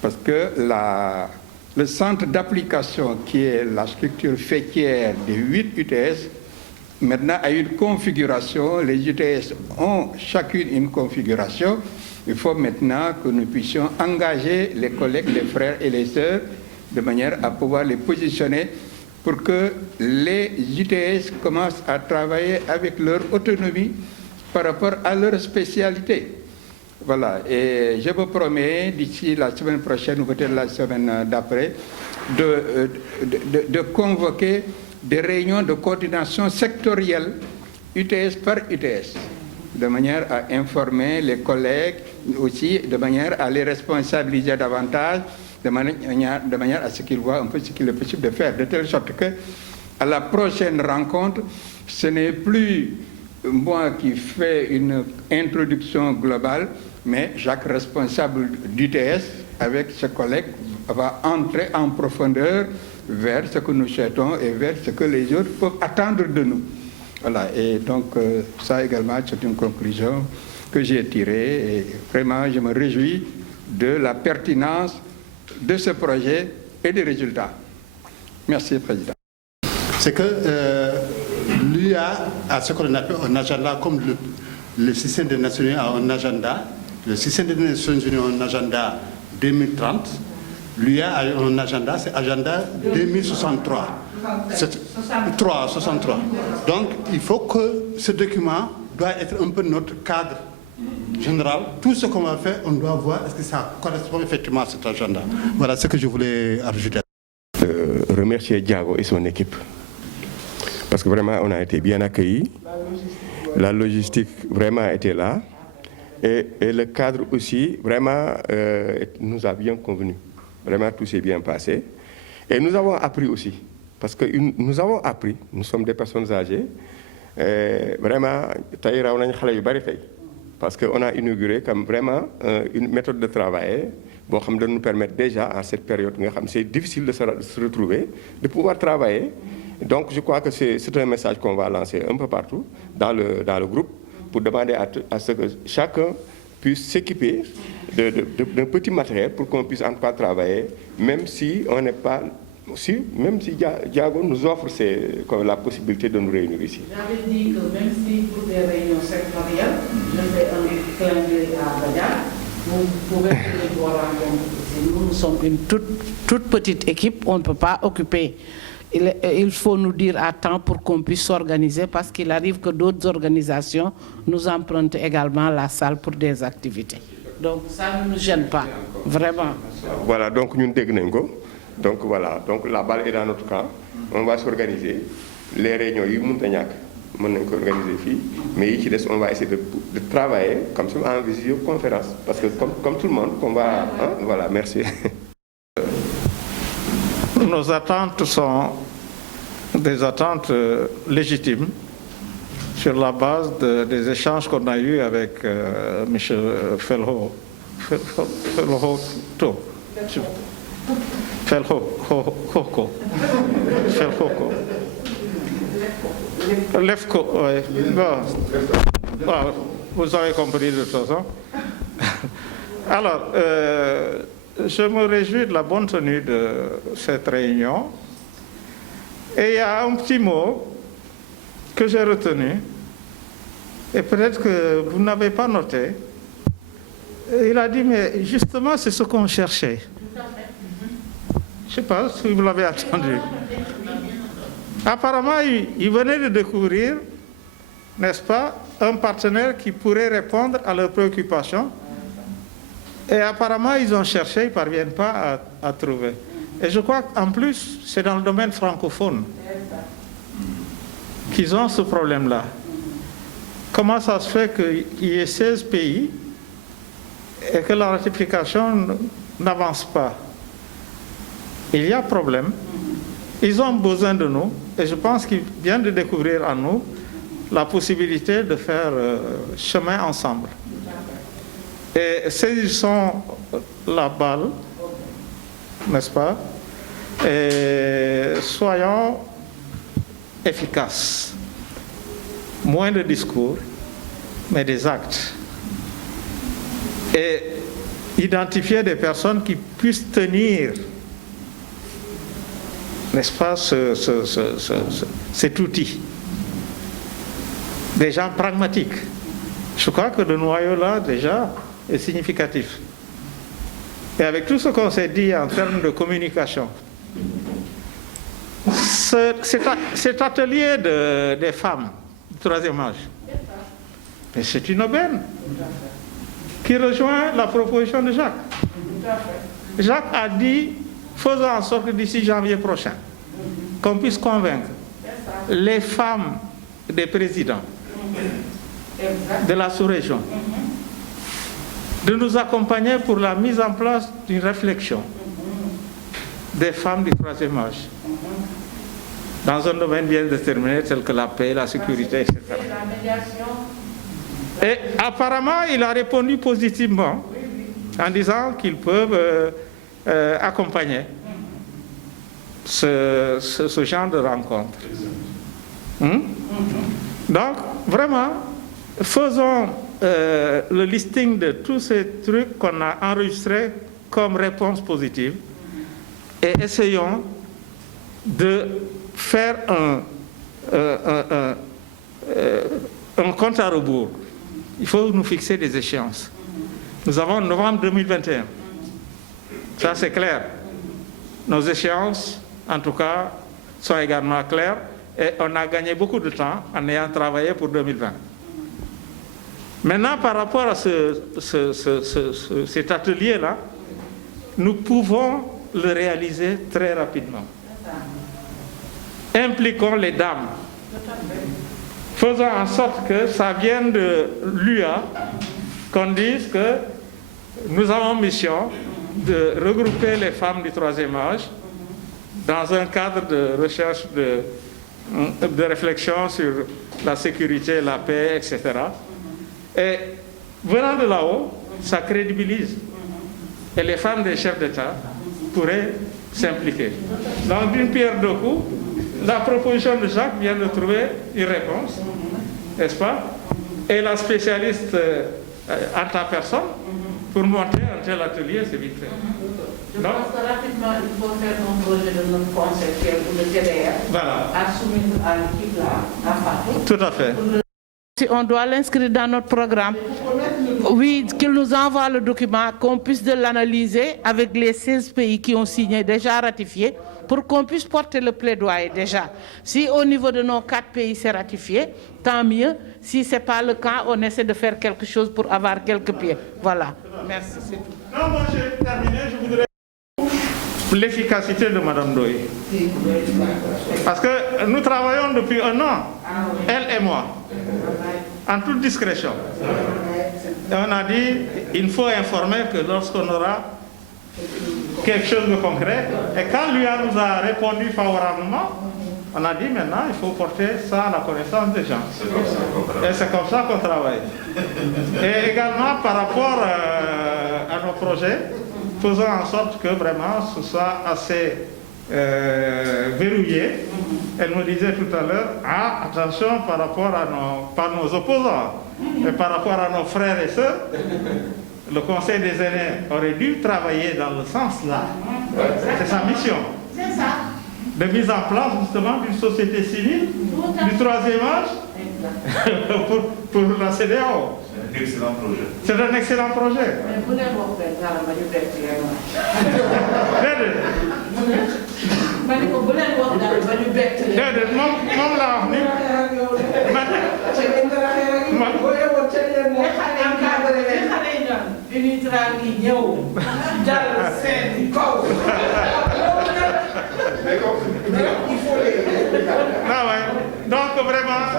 parce que le centre d'application, qui est la structure faîtière des 8 UTS, maintenant a une configuration. Les UTS ont chacune une configuration. Il faut maintenant que nous puissions engager les collègues, les frères et les sœurs, de manière à pouvoir les positionner pour que les UTS commencent à travailler avec leur autonomie par rapport à leur spécialité. Voilà, et je vous promets, d'ici la semaine prochaine ou peut-être la semaine d'après, de convoquer des réunions de coordination sectorielle, UTS par UTS, de manière à informer les collègues, aussi de manière à les responsabiliser davantage, de manière à ce qu'ils voient un peu ce qu'il est possible de faire, de telle sorte que, à la prochaine rencontre, ce n'est plus moi qui fais une introduction globale, mais Jacques, responsable d'UTS, avec ses collègues, va entrer en profondeur vers ce que nous souhaitons et vers ce que les autres peuvent attendre de nous. Voilà, et donc ça également, c'est une conclusion que j'ai tirée, et vraiment je me réjouis de la pertinence de ce projet et des résultats. Merci, Président. C'est que l'UA a ce qu'on appelle un agenda, comme le système des Nations Unies a un agenda, le système des Nations Unies a un agenda 2030, l'UA a un agenda, c'est agenda 2063. 63. Donc, il faut que ce document doit être un peu notre cadre général. Tout ce qu'on va faire, on doit voir est-ce que ça correspond effectivement à cet agenda. Voilà ce que je voulais ajouter. Remercier Diago et son équipe. Parce que vraiment, on a été bien accueillis. La logistique vraiment était là. Et le cadre aussi, vraiment, nous a bien convenu. Vraiment, tout s'est bien passé. Et nous avons appris aussi. Parce que nous avons appris, nous sommes des personnes âgées. Vraiment, parce qu'on a inauguré comme vraiment une méthode de travail qui nous permet déjà, en cette période, c'est difficile de se retrouver, de pouvoir travailler. Donc, je crois que c'est un message qu'on va lancer un peu partout dans le groupe pour demander à ce que chacun puisse s'équiper d'un petit matériel pour qu'on puisse en tout cas travailler, même si on n'est pas... même si Diago nous offre la possibilité de nous réunir ici. J'avais dit que même si pour des réunions sectorielles, je fais un clin d'œil à Badiane, vous pouvez venir voir rencontrer. Nous sommes une toute petite équipe, on ne peut pas occuper. Il faut nous dire à temps pour qu'on puisse s'organiser, parce qu'il arrive que d'autres organisations nous empruntent également la salle pour des activités. Donc ça ne nous gêne pas, vraiment. Voilà, donc nous sommes donc voilà, donc la balle est dans notre camp. On va s'organiser. Les réunions, on peut organiser ici, mais ici, on va essayer de travailler comme ça en visioconférence. Parce que comme tout le monde, on va... Hein, voilà, merci. Nos attentes sont des attentes légitimes sur la base des échanges qu'on a eus avec M. Felho. Lefko, oui. Bon, vous avez compris de toute façon. Alors, je me réjouis de la bonne tenue de cette réunion. Et il y a un petit mot que j'ai retenu, et peut-être que vous n'avez pas noté. Il a dit, mais justement, c'est ce qu'on cherchait. Je ne sais pas si vous l'avez entendu. Apparemment, ils venaient de découvrir, n'est-ce pas, un partenaire qui pourrait répondre à leurs préoccupations. Et apparemment, ils ont cherché, ils ne parviennent pas à trouver. Et je crois qu'en plus, c'est dans le domaine francophone qu'ils ont ce problème-là. Comment ça se fait qu'il y ait 16 pays et que la ratification n'avance pas? Il y a problème. Ils ont besoin de nous, et je pense qu'ils viennent de découvrir en nous la possibilité de faire chemin ensemble. Et saisissons la balle, n'est-ce pas, et soyons efficaces. Moins de discours, mais des actes. Et identifier des personnes qui puissent tenir, n'est-ce pas, cet outil. Des gens pragmatiques. Je crois que le noyau là, déjà, est significatif. Et avec tout ce qu'on s'est dit en termes de communication, cet atelier des femmes du troisième âge, c'est une aubaine qui rejoint la proposition de Jacques. Jacques a dit, faisons en sorte que d'ici janvier prochain, qu'on puisse convaincre les femmes des présidents de la sous-région de nous accompagner pour la mise en place d'une réflexion des femmes du troisième âge dans un domaine bien déterminé tel que la paix, la sécurité, etc. Et apparemment, il a répondu positivement en disant qu'ils peuvent accompagner ce genre de rencontre. Donc, vraiment, faisons le listing de tous ces trucs qu'on a enregistrés comme réponse positive et essayons de faire un compte à rebours. Il faut nous fixer des échéances. Nous avons novembre 2021. Ça, c'est clair. Nos échéances, en tout cas, sont également claires et on a gagné beaucoup de temps en ayant travaillé pour 2020. Maintenant, par rapport à cet atelier-là, nous pouvons le réaliser très rapidement. Impliquons les dames. Faisons en sorte que ça vienne de l'UA, qu'on dise que nous avons mission de regrouper les femmes du troisième âge dans un cadre de recherche, de réflexion sur la sécurité, la paix, etc. Et venant de là-haut, ça crédibilise. Et les femmes des chefs d'État pourraient s'impliquer. Donc, d'une pierre deux coups, la proposition de Jacques vient de trouver une réponse, n'est-ce pas? Et la spécialiste en ta personne, pour monter un tel atelier, c'est vite fait. Je pense que rapidement, il faut faire un projet de notre conceptuel ou de TDR à soumettre à l'équipe là, à Fatou. Tout à fait. Si on doit l'inscrire dans notre programme, oui, qu'il nous envoie le document, qu'on puisse l'analyser avec les 16 pays qui ont signé, déjà ratifié, pour qu'on puisse porter le plaidoyer déjà. Si au niveau de nos 4 pays c'est ratifié, tant mieux. Si ce n'est pas le cas, on essaie de faire quelque chose pour avoir quelques pieds. Voilà. Merci, c'est tout. Non, moi j'ai terminé, je voudrais l'efficacité de Mme Ndoye. Parce que nous travaillons depuis un an, elle et moi, en toute discrétion. Et on a dit, il faut informer que lorsqu'on aura quelque chose de concret, et quand lui nous a répondu favorablement, on a dit maintenant, il faut porter ça à la connaissance des gens. Et c'est comme ça qu'on travaille. Et également, par rapport à nos projets, faisons en sorte que vraiment ce soit assez verrouillé. Elle me disait tout à l'heure, attention par rapport à nos opposants, mais par rapport à nos frères et sœurs, le Conseil des aînés aurait dû travailler dans le sens là. C'est sa mission. C'est ça. De mise en place justement d'une société civile, du troisième âge, pour la CEDEAO. C'est un excellent projet. C'est un excellent projet. Mais vous n'avez pas fait ça, vous n'avez donc vraiment,